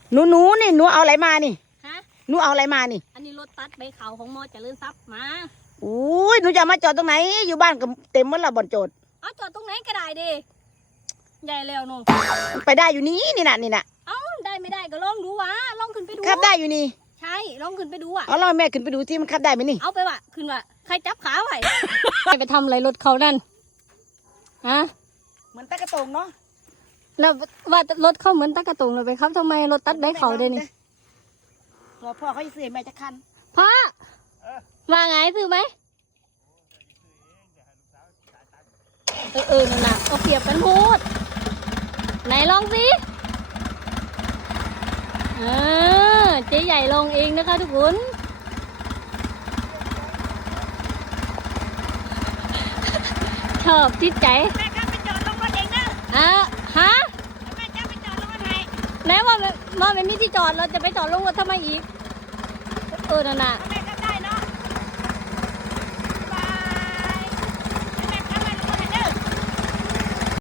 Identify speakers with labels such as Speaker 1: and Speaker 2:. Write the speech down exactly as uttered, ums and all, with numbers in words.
Speaker 1: หนูหนูนี่หนูเอาอะไรมานี่
Speaker 2: ฮะ
Speaker 1: หนูเอาอะไรมานี่
Speaker 2: อันนี้รถตัดใบเขาของมอเจริญทรัพย์มา
Speaker 1: อุ้ยหนูจะมาจอดตรงไหนอยู่บ้านก็เต็มหมดละบ่อนโจทย์
Speaker 2: เอาจอดตรงไหนก็ได้ดิใหญ่แล้วน้อง
Speaker 1: ไปได้อยู่นี่นี่น่ะนี่น่ะ
Speaker 2: เอ้าได้ไม่ได้ก็ลองดูวะลองขึ้นไปดู
Speaker 1: ขับได้อยู่นี่
Speaker 2: ใช่ลองขึ้นไปดูอ่ะ
Speaker 1: เอาล่อแม่ขึ้นไปดูที่มันขับได้ไหมนี่
Speaker 2: เอาไปว่ะขึ้นว่ะใครจับขาไว้ ไปทำอะไรรถเขานั่นฮะ
Speaker 1: เหมือนตะกะตงเนาะ
Speaker 2: แล้วว่ารถเขาเหมือนตะกะตุงเลยไปครับทำไมรถตัดใบเขาเดยวนี่
Speaker 1: รอพ่อเขาจะซื้อแม่จะคัน
Speaker 2: พ่อว่าไงซื้อไหมเออเออนั่นน่ะเอาเปรียบกันพูดไหนลองสิเออเจ๊ใหญ่ลงเองนะคะทุกคนชอบจิตใจ
Speaker 1: แม่ครับไปจอดลงรถเองนะ
Speaker 2: อ่ะฮะ
Speaker 1: แม่จะไปจอดลงรถไหน
Speaker 2: ไหนว่าว่ามันมีที่จอดเราจะไปจอดลงรถทำไมอีกเออนั่นน่ะ
Speaker 1: แม่